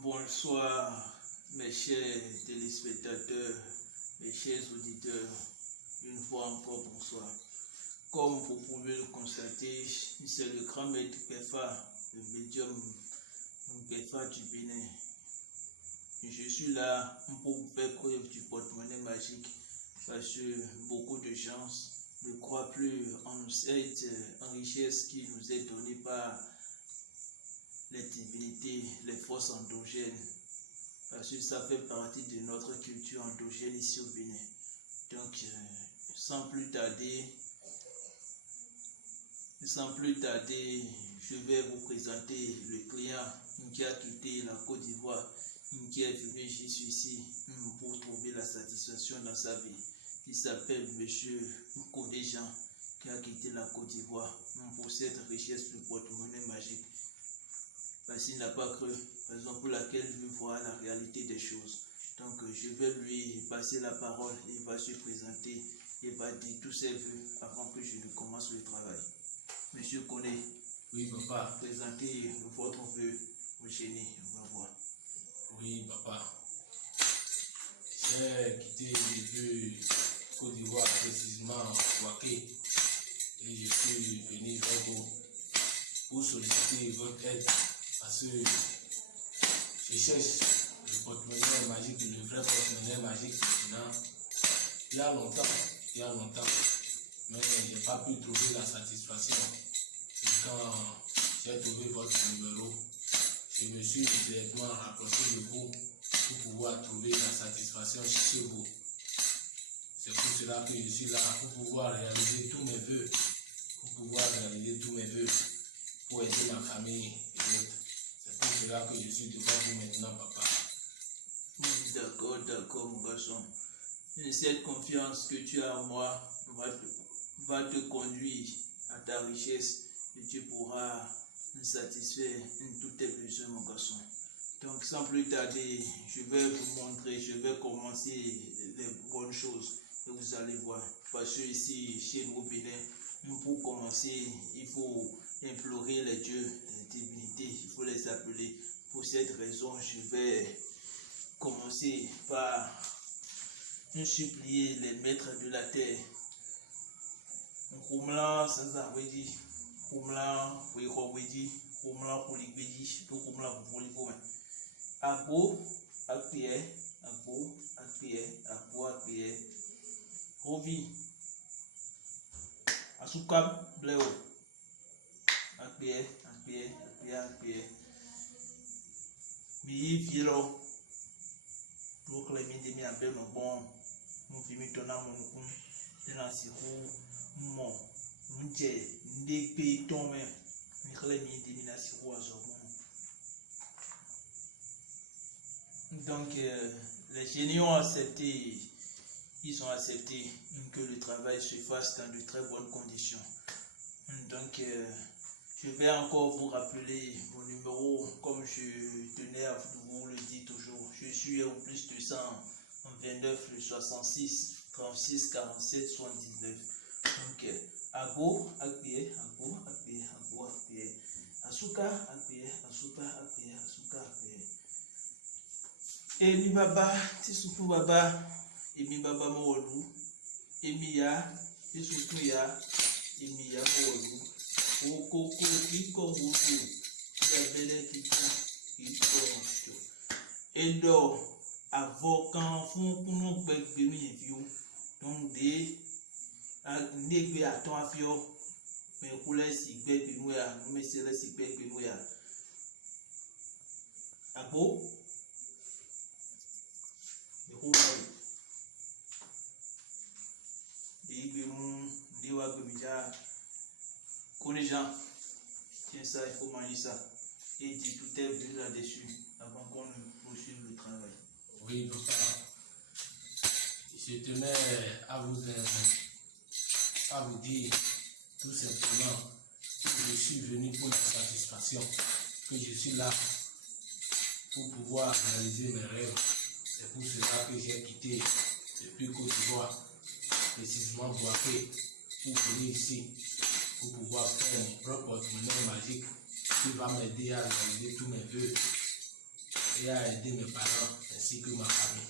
Bonsoir mes chers téléspectateurs, mes chers auditeurs, une fois encore bonsoir. Comme vous pouvez le constater, c'est le grand maître Kefa, le médium Kefa du Bénin. Je suis là pour vous faire preuve du porte-monnaie magique parce que beaucoup de gens ne croient plus en cette richesse qui nous est donnée par les divinités, les forces endogènes, parce que ça fait partie de notre culture endogène ici au Bénin. Donc, sans plus tarder, je vais vous présenter le client qui a quitté la Côte d'Ivoire, qui est venu jusqu'ici pour trouver la satisfaction dans sa vie. Il s'appelle Monsieur Kodé Jean, qui a quitté la Côte d'Ivoire pour cette richesse de porte-monnaie magique. Parce qu'il n'a pas cru, raison pour laquelle il veut voir la réalité des choses. Donc je vais lui passer la parole, il va se présenter, il va dire tous ses vœux avant que je ne commence le travail. Monsieur Kodé, oui papa, présentez votre vœu au génie, on va voir. Oui papa, j'ai quitté depuis Côte d'Ivoire, précisément Ouaké, et je suis venu vers vous pour solliciter votre aide. Parce que je cherche le porte-monnaie magique, le vrai porte-monnaie magique maintenant. Il y a longtemps, mais je n'ai pas pu trouver la satisfaction. Et quand j'ai trouvé votre numéro, je me suis directement rapproché de vous pour pouvoir trouver la satisfaction chez vous. C'est pour cela que je suis là, pour pouvoir réaliser tous mes vœux, pour aider ma famille et l'autre. C'est pour cela que je suis devant vous maintenant, papa. D'accord, mon garçon. Cette confiance que tu as en moi va te conduire à ta richesse et tu pourras satisfaire tous tes besoins, mon garçon. Donc, sans plus tarder, je vais commencer les bonnes choses et vous allez voir. Parce que ici, chez nous au Bénin, pour commencer, il faut implorer les dieux, les divinités, il faut les appeler. Pour cette raison, je vais commencer par supplier les maîtres de la terre. Agbo, Rovi, Asuka Bleo, Akpie, Mi Filo, Proclaimé de mi abel no bon, mon fimi tona mon kun, de la sirou, mon, Munche, Ndekpe Tome, mi claimé de mi na sirou azobon. Donc, les génies ont accepté, ils ont accepté que le travail se fasse dans de très bonnes conditions. Donc, je vais encore vous rappeler mon numéro, comme je tenais à vous le dire toujours. Je suis au plus de 129, 66, 36, 47, 79. Donc, Agbo, Akpie, Asuka, Akpie. Emi baba, tisufu baba, emi baba molu, emi ya, tisufu ya, emi ya molu, okoko kiko wuku, yabele kiko ncho. Edo, avocan fun kunu gbegbe yevio, donc negbe aton afio, mais kule si gbegbe noya, mais c'est si gbegbe noya. Agbo. Connais Jean, tiens ça, il faut manger ça. Et dis tout est vu là-dessus avant qu'on poursuive le travail. Oui, papa. Je tenais à vous dire tout simplement que je suis venu pour la satisfaction, que je suis là pour pouvoir réaliser mes rêves. C'est pour cela que j'ai quitté depuis Côte d'Ivoire, précisément Ouaké, pour venir ici, pour pouvoir faire mon propre porte-monnaie magique qui va m'aider à réaliser tous mes vœux. et à aider mes parents ainsi que ma famille.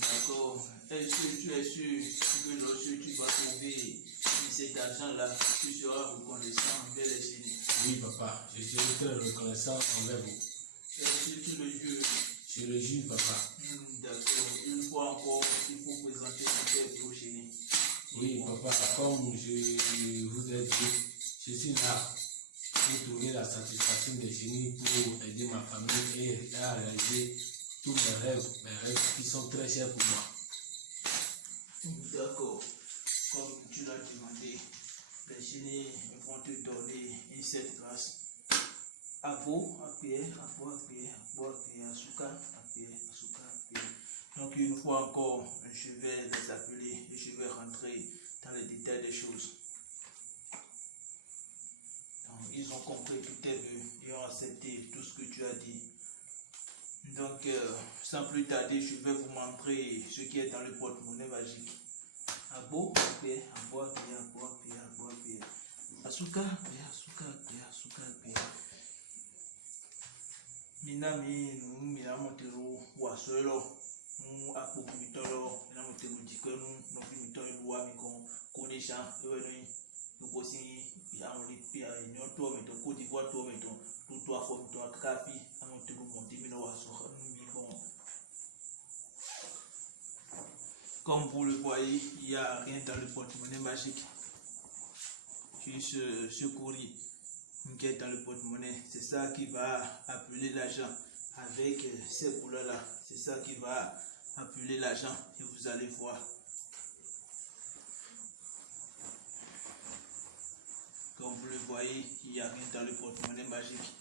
D'accord. Est-ce que tu es sûr que lorsque tu vas trouver cet argent-là, tu seras reconnaissant envers les génies? Oui, papa, je serai très reconnaissant envers vous. Est-ce que tu le jures? Je le jure, papa. D'accord. Une fois encore, il faut présenter ton père au génie. Oui, papa, comme je vous ai dit, je suis là pour trouver la satisfaction des génies pour aider ma famille et à réaliser tous mes rêves qui sont très chers pour moi. D'accord. Comme tu l'as demandé, les génies vont te donner une cette grâce. Abo, Apé, Abo, Apé, Abo, Apé, Asuka, Apé, Asuka, Apé. Donc une fois encore, je vais les appeler et je vais rentrer dans les détails des choses. Donc, ils ont compris tous tes vœux et ont accepté tout ce que tu as dit. Donc, sans plus tarder, je vais vous montrer ce qui est dans le porte-monnaie magique. Abo, Apé, Abo, Apé, Abo, Apé, Abo, Apé. Asuka, Apé, Asuka, Apé, Asuka, Apé. Minami, mina motero wasolo, apokumitolo, mina motero dikonu, nopimitolo wamiko, konesha, ewenoi, nukosi, amolipi, nyoto meto, Côte d'Ivoire to meto, tout à fond, to akafi, amotero montimino wasolo, miko. Comme vous le voyez, il n'y a rien dans le porte-monnaie magique. Juste ce courrier qui est dans le porte-monnaie, c'est ça qui va appeler l'argent avec ces couleurs-là. C'est ça qui va appeler l'argent et vous allez voir. Comme vous le voyez, il n'y a rien dans le porte-monnaie magique.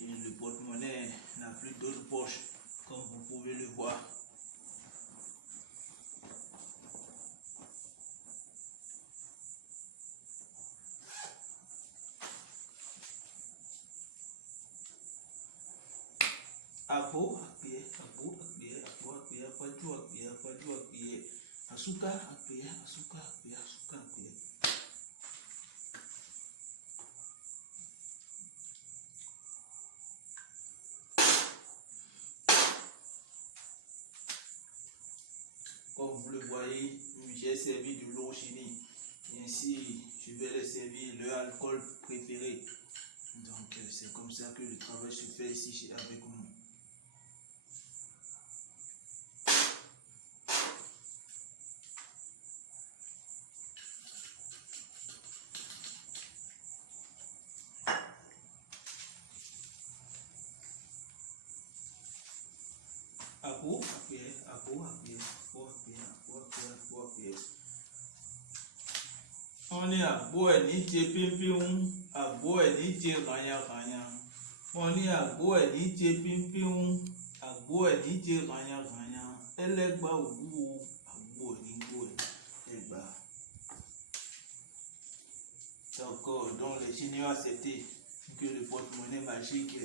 Et le porte-monnaie n'a plus d'autres poches, comme vous pouvez le voir. Abo, Apé, Abo, Apé, Abo, Apé, Apaju, Apé, Apaju, Apé, Asuka, Apé, Asuka, Apé, Asuka, Apé. Comme vous le voyez, j'ai servi de l'eau chenille. Ainsi, je vais les servir leur alcool préféré. Donc, c'est comme ça que le travail se fait ici avec nous. Abo, Apé, Abo, Apé, Abo, Apé, Abo, Apé, Abo, Apé. On est à boire ni pimpin, à boire ni ranya. On est à boire ni pimpin, à boire ni ranya. Elle est bas au bout, à boire ni boire. Elle est bas. Donc les Chinois ont accepté que le porte-monnaie magique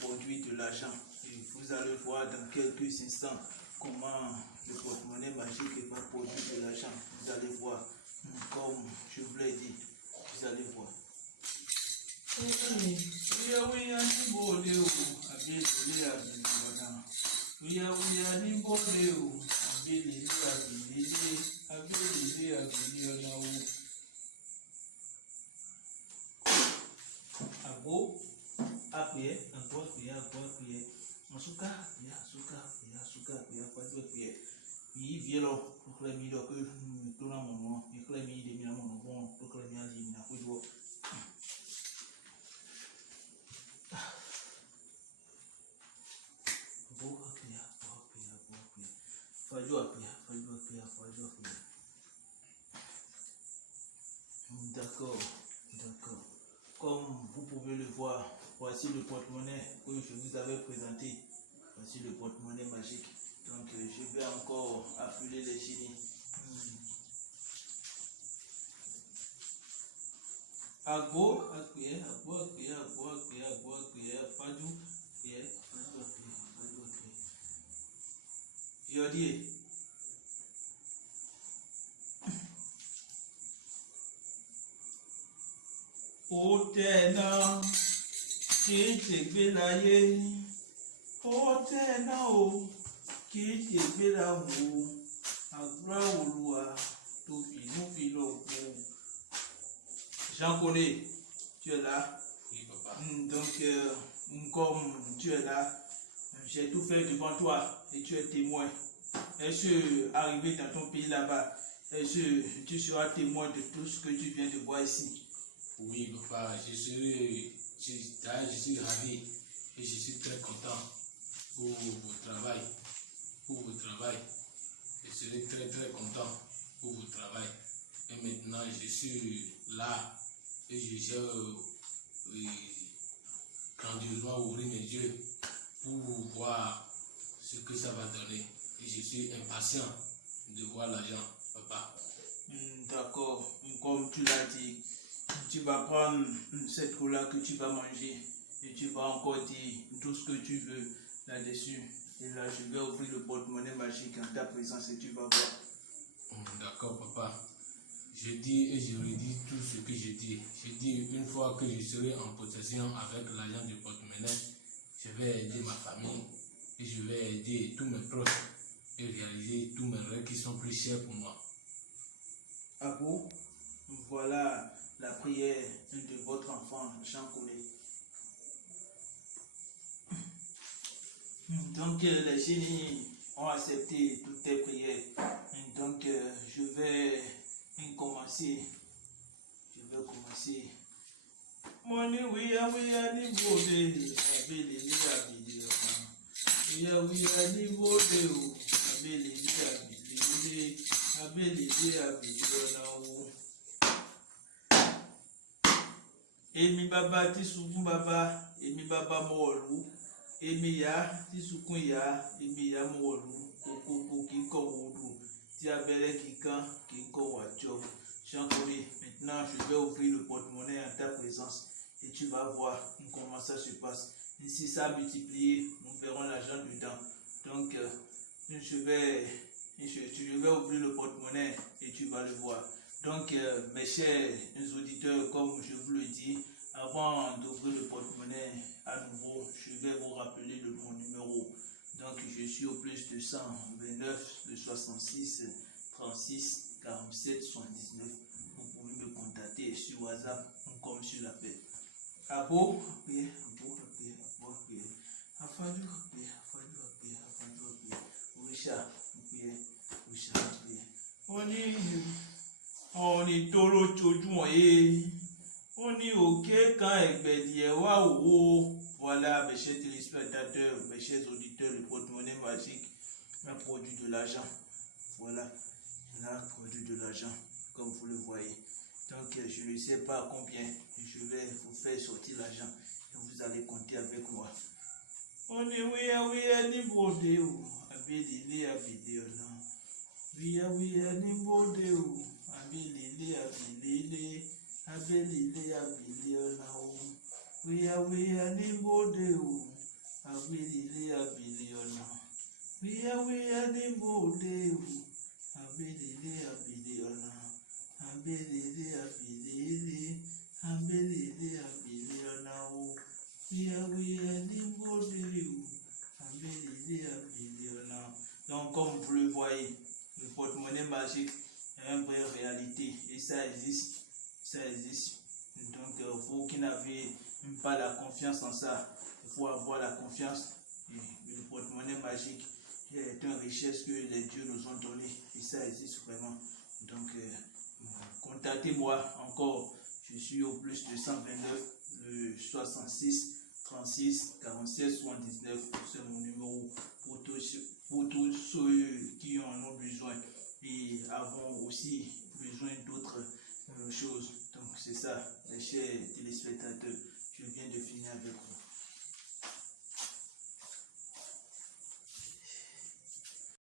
produit de l'argent. Et vous allez voir dans quelques instants comment le porte-monnaie magique va produire de l'argent. Vous allez voir, comme je vous l'ai dit, vous allez voir. Abo, Apé, Abo, Apé, Abo, Apé. Asuka, Apé, Asuka, Apé, Asuka, Apé, Apé, Apé. Il vient là, pour que les millions que tout le monde, et que les milliers de millions vont, pour que les millions de millions. Abo, Apé, Abo, Apé, Abo, Apé. Faju Apé, Faju Apé, Faju Apé. D'accord, d'accord. Comme vous pouvez le voir, voici le porte-monnaie que je vous avais présenté. Voici le porte-monnaie magique. Donc je vais encore appeler les génies. Abo, Apé, Abo, Apé, Abo, Apé, Abo, Apé, Faju, Apé, Faju, Apé, Faju, Apé. Yodie. Ó tẹ̀nà kí n ṣègbè láyé Otena qui te fait l'amour, à gloire au loi, tout nous filons. Jean connais, tu es là. Oui, papa. Donc, comme tu es là, j'ai tout fait devant toi et tu es témoin. Est-ce que, arrivé dans ton pays là-bas, est-ce que tu seras témoin de tout ce que tu viens de voir ici? Oui, papa, je suis ravi et je suis très content pour votre travail. Je serai très très content pour votre travail. Et maintenant, je suis là et je gère grandiosement ouvrir mes yeux pour voir ce que ça va donner. Et je suis impatient de voir l'argent, papa. D'accord, comme tu l'as dit, tu vas prendre cette cola que tu vas manger et tu vas encore dire tout ce que tu veux là-dessus. Et là, je vais ouvrir le porte-monnaie magique en ta présence et tu vas voir. D'accord, papa. Je dis et je redis tout ce que je dis. Je dis une fois que je serai en possession avec l'argent du porte-monnaie, je vais aider ma famille et je vais aider tous mes proches et réaliser tous mes rêves qui sont plus chers pour moi. À vous, voilà la prière de votre enfant Jean Collet. Donc les génies ont accepté toutes tes prières. Donc je vais commencer. Money we are the body, abeli ni abili ọmọ. We are the body o, abeli ni abili ọ̀nà o. Èmi bàbá tí sunkún bàbá, èmi bàbá mọ ọ̀lú. Èmi ìyá tí sunkún ìyá, èmi ìyá mọ ọ̀lú. Kòkòkò kì í kọ̀ wòdù, tí abẹ́rẹ́ kíkan kì í kọ̀ wàjọ. Jean Collet, maintenant je vais ouvrir le porte-monnaie en ta présence et tu vas voir comment ça se passe. Si ça a multiplié, nous verrons l'argent dedans. Donc je vais ouvrir le porte-monnaie et tu vas le voir. Donc mes chers auditeurs, comme je vous le dis, avant d'ouvrir le porte-monnaie à nouveau, je vais vous rappeler mon numéro. Donc je suis au plus de 129, de 66, 36, 47, 79. Vous pouvez me contacter sur WhatsApp comme sur l'appel. Abo, prier. Afadu, Orisha, prier. On est toro tchoju wọ̀nyí. On est òkè kan ẹgbẹ̀dì ẹ̀wà òwò. Voilà, mes chers téléspectateurs, mes chers auditeurs, le porte-monnaie magique, un produit de l'argent. Voilà, un produit de l'argent, comme vous le voyez. Donc, je ne sais pas combien je vais vous faire sortir l'argent. Et vous allez compter avec moi. On est oui, niveau de où? Abélé, abélé, non. Oui, niveau de où? Abélé, non. Oui, niveau de où? Abélé, non. Oui, niveau de où? Abélé, non. Abélé, non. Donc, comme vous le voyez, le porte-monnaie magique est une vraie réalité et ça existe. Donc, vous qui n'avez pas la confiance en ça, il faut avoir la confiance. Et le porte-monnaie magique est une richesse que les dieux nous ont donnée et ça existe vraiment. Donc, contactez-moi encore. Je suis au plus de 129, le 66, 36, 47, 79.